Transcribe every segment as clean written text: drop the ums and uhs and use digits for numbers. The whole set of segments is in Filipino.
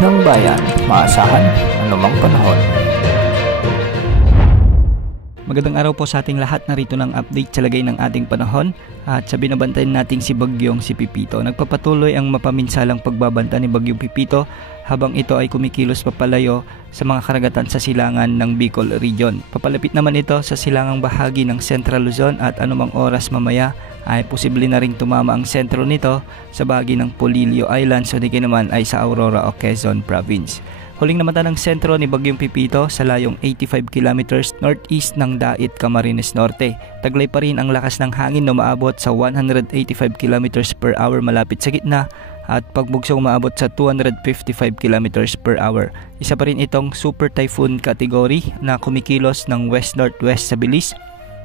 ng bayan, maasahan anumang panahon. Magandang araw po sa ating lahat. Narito ng update sa lagay ng ating panahon at sa binabantayan nating si Bagyong si Pipito. Nagpapatuloy ang mapaminsalang pagbabanta ni Bagyong Pipito habang ito ay kumikilos papalayo sa mga karagatan sa silangan ng Bicol Region. Papalapit naman ito sa silangang bahagi ng Central Luzon at anumang oras mamaya ay posible na ring tumama ang sentro nito sa bahagi ng Polillo Islands o di naman ay sa Aurora o Quezon Province. Huling namata ng sentro ni Bagyong Pipito sa layong 85 kilometers northeast ng Dait, Camarines Norte. Taglay pa rin ang lakas ng hangin na umaabot sa 185 kilometers per hour malapit sa gitna at pagbugsong umaabot sa 255 kilometers per hour. Isa pa rin itong super typhoon category na kumikilos ng west-northwest sa bilis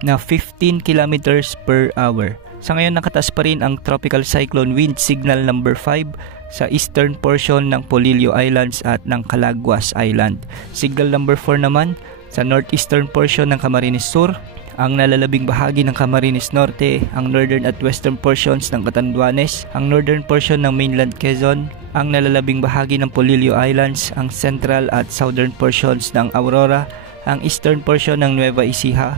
na 15 kilometers per hour. Sa ngayon nakataas pa rin ang tropical cyclone wind signal number 5 sa eastern portion ng Polillo Islands at ng Calaguas Island. Signal number 4 naman sa northeastern portion ng Camarines Sur, ang nalalabing bahagi ng Camarines Norte, ang northern at western portions ng Catanduanes, ang northern portion ng mainland Quezon, ang nalalabing bahagi ng Polillo Islands, ang central at southern portions ng Aurora, ang eastern portion ng Nueva Ecija,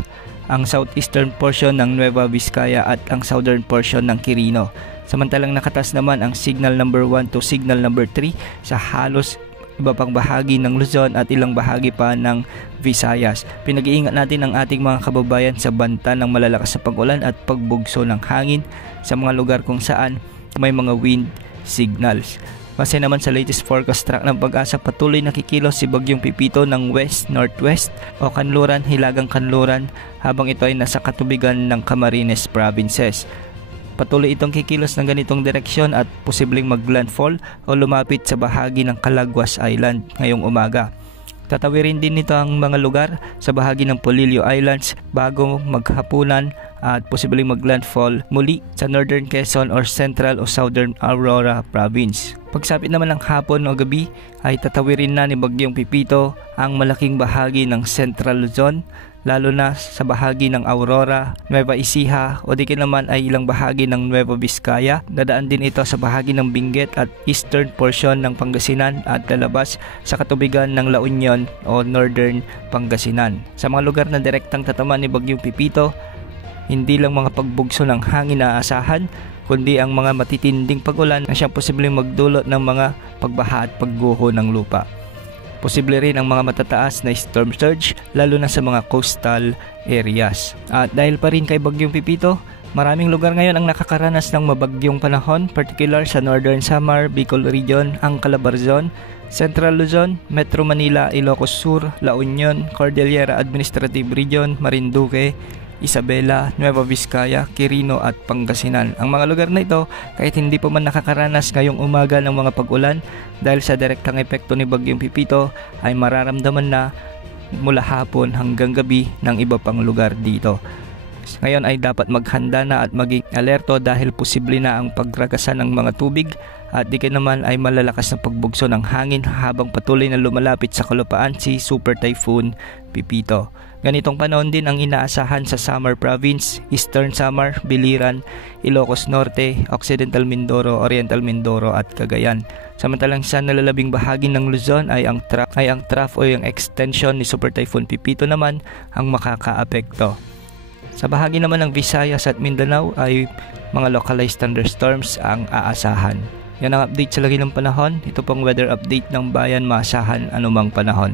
ang southeastern portion ng Nueva Vizcaya at ang southern portion ng Quirino. Samantalang nakatas naman ang signal number 1 to signal number 3 sa halos iba pang bahagi ng Luzon at ilang bahagi pa ng Visayas. Pinag-iingat natin ang ating mga kababayan sa banta ng malalakas na pag-ulan at pagbugso ng hangin sa mga lugar kung saan may mga wind signals. Base naman sa latest forecast track ng Pag-asa, patuloy nakikilos si Bagyong Pipito ng west-northwest o kanluran, hilagang kanluran habang ito ay nasa katubigan ng Camarines Provinces. Patuloy itong kikilos ng ganitong direksyon at posibleng maglandfall o lumapit sa bahagi ng Calaguas Island ngayong umaga. Tatawirin din nito ang mga lugar sa bahagi ng Polillo Islands bago maghapunan at posibleng maglandfall muli sa Northern Quezon or Central o Southern Aurora Province. Pagsapit naman ng hapon o gabi ay tatawirin na ni Bagyong Pipito ang malaking bahagi ng Central Luzon, lalo na sa bahagi ng Aurora, Nueva Ecija o di naman ay ilang bahagi ng Nueva Vizcaya. Dadaan din ito sa bahagi ng Benguet at eastern portion ng Pangasinan at lalabas sa katubigan ng La Union o Northern Pangasinan. Sa mga lugar na direktang tatama ni Bagyong Pipito, hindi lang mga pagbugso ng hangin na aasahan, kundi ang mga matitinding pag-ulan na siyang posibleng magdulot ng mga pagbaha at pagguho ng lupa. Posible rin ang mga matataas na storm surge lalo na sa mga coastal areas. At dahil pa rin kay Bagyong Pipito, maraming lugar ngayon ang nakakaranas ng mabagyong panahon, particular sa Northern Samar, Bicol Region, ang Calabarzon, Central Luzon, Metro Manila, Ilocos Sur, La Union, Cordillera Administrative Region, Marinduque, Isabela, Nueva Vizcaya, Quirino at Pangasinan. Ang mga lugar na ito kahit hindi pa man nakakaranas ngayong umaga ng mga pag-ulan dahil sa direktang epekto ni Bagyong Pipito ay mararamdaman na mula hapon hanggang gabi ng iba pang lugar dito. Ngayon ay dapat maghanda na at maging alerto dahil posible na ang pagragasan ng mga tubig at di naman ay malalakas na pagbugso ng hangin habang patuloy na lumalapit sa kalupaan si Super Typhoon Pipito. Ganitong panahon din ang inaasahan sa Samar Province, Eastern Samar, Biliran, Ilocos Norte, Occidental Mindoro, Oriental Mindoro at Cagayan. Samantalang sa nalalabing bahagi ng Luzon ay ang trough o yung extension ni Super Typhoon Pipito naman ang makakaapekto. Sa bahagi naman ng Visayas at Mindanao ay mga localized thunderstorms ang aasahan. Yan ang update sa lagi ng panahon. Ito pong weather update ng bayan, maasahan anumang panahon.